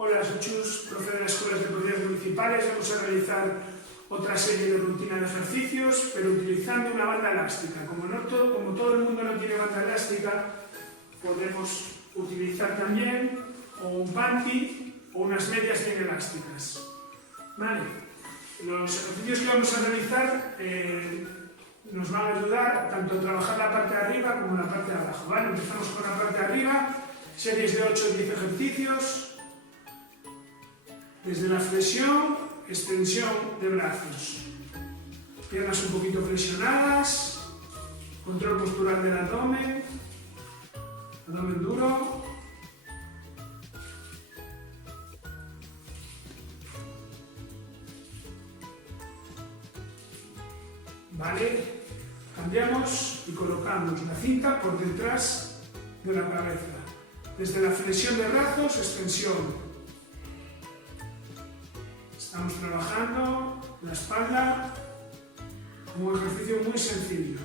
Hola, soy Chus, profe de las escuelas deportivas municipales. Vamos a realizar otra serie de rutina de ejercicios, pero utilizando una banda elástica. Como todo el mundo no tiene banda elástica, podemos utilizar también o un panty o unas medias bien elásticas. Vale. Los ejercicios que vamos a realizar nos van a ayudar tanto a trabajar la parte de arriba como la parte de abajo. ¿Vale? Empezamos con la parte de arriba, series de 8 o 10 ejercicios. Desde la flexión, extensión de brazos. Piernas un poquito flexionadas, control postural del abdomen duro. Vale, cambiamos y colocamos la cinta por detrás de la cabeza. Desde la flexión de brazos, extensión. Estamos trabajando la espalda, un ejercicio muy sencillo.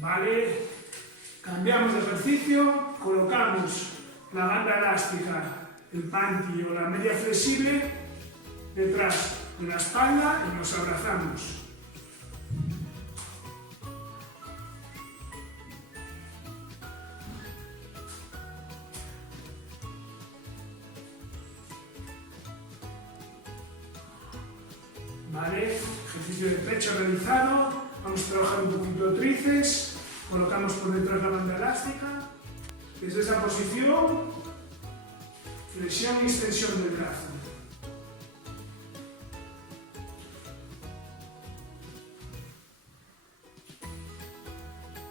Vale, cambiamos de ejercicio, colocamos la banda elástica, el panty o la media flexible detrás de la espalda y nos abrazamos. Vale, ejercicio de pecho realizado, vamos a trabajar un poquito tríceps, colocamos por detrás la banda elástica, desde esa posición, flexión y extensión del brazo.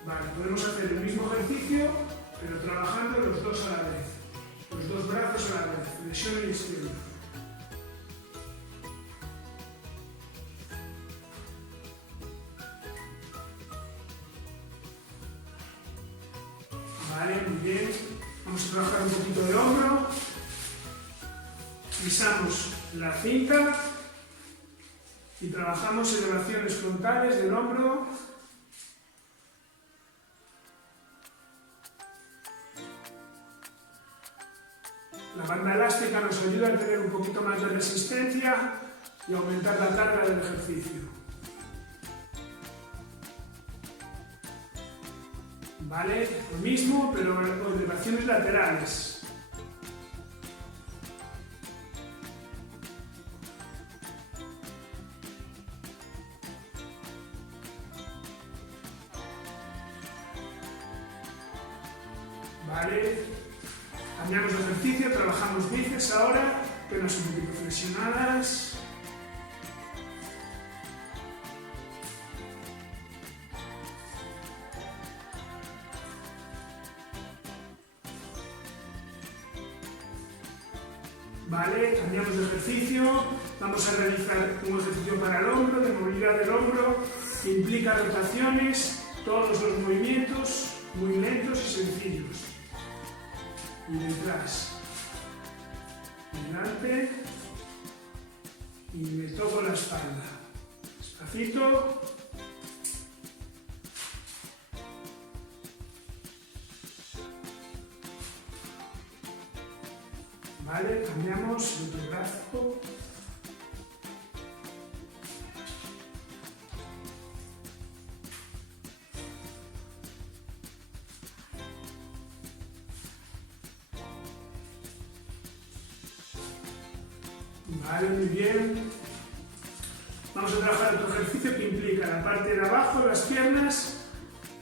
Vale, podemos hacer el mismo ejercicio, pero trabajando los dos a la vez, los dos brazos a la vez, flexión y extensión. Vale, muy bien. Vamos a trabajar un poquito de hombro. Pisamos la cinta y trabajamos elevaciones frontales del hombro. La banda elástica nos ayuda a tener un poquito más de resistencia y aumentar la carga del ejercicio. Vale, lo mismo, pero con elevaciones laterales. Vale, cambiamos de ejercicio, trabajamos bíceps ahora, piernas un poquito flexionadas. Vale, cambiamos de ejercicio, vamos a realizar un ejercicio para el hombro, de movilidad del hombro, que implica rotaciones, todos los movimientos muy lentos y sencillos. Y detrás, delante, y me toco la espalda. Despacito. Vale, cambiamos el otro brazo. Vale, muy bien. Vamos a trabajar otro ejercicio que implica la parte de abajo, las piernas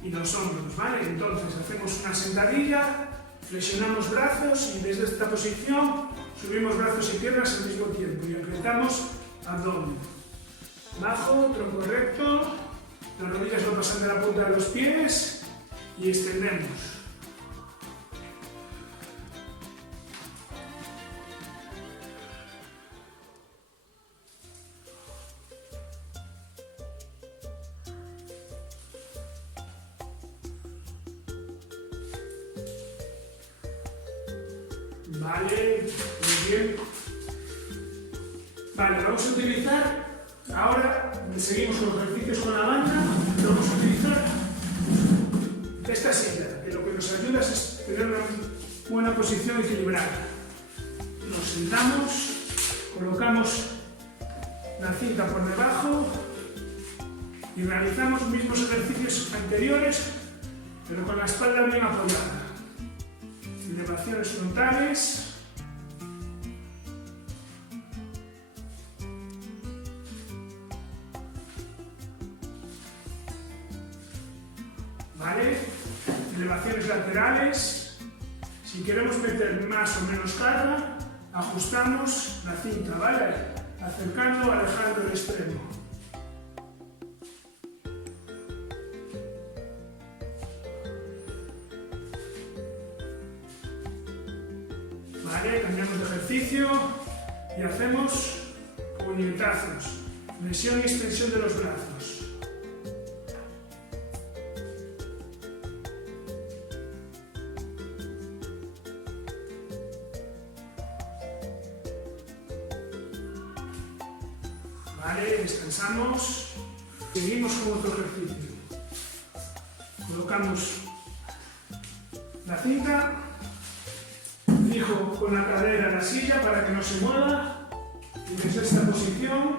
y los hombros, ¿vale? Entonces hacemos una sentadilla. Flexionamos brazos y desde esta posición subimos brazos y piernas al mismo tiempo y apretamos abdomen. Bajo, tronco recto, las rodillas no pasan de la punta de los pies y extendemos. Vale, muy bien. Vale, vamos a utilizar, ahora seguimos con los ejercicios con la banda, lo vamos a utilizar esta silla, que lo que nos ayuda es tener una buena posición equilibrada. Nos sentamos, colocamos la cinta por debajo y realizamos los mismos ejercicios anteriores, pero con la espalda bien apoyada. Elevaciones frontales. ¿Vale? Elevaciones laterales. Si queremos meter más o menos carga, ajustamos la cinta, ¿vale? Acercando o alejando el extremo. ¿Vale? Cambiamos de ejercicio y hacemos puñetazos. Flexión y extensión de los brazos. Vale, descansamos, seguimos con otro ejercicio. Colocamos la cinta, fijo con la cadera la silla para que no se mueva, y desde esta posición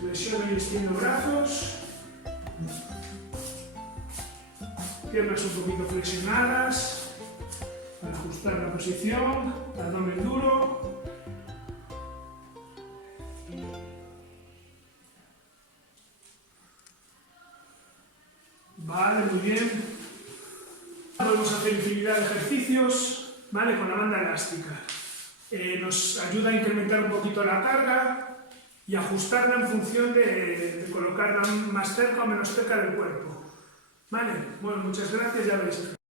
flexiono y extiendo brazos, piernas un poquito flexionadas, para ajustar la posición, abdomen duro. Vale, muy bien. Podemos hacer infinidad de ejercicios, ¿vale? Con la banda elástica. Nos ayuda a incrementar un poquito la carga y ajustarla en función de colocarla más cerca o menos cerca del cuerpo. ¿Vale? Bueno, muchas gracias, ya veréis.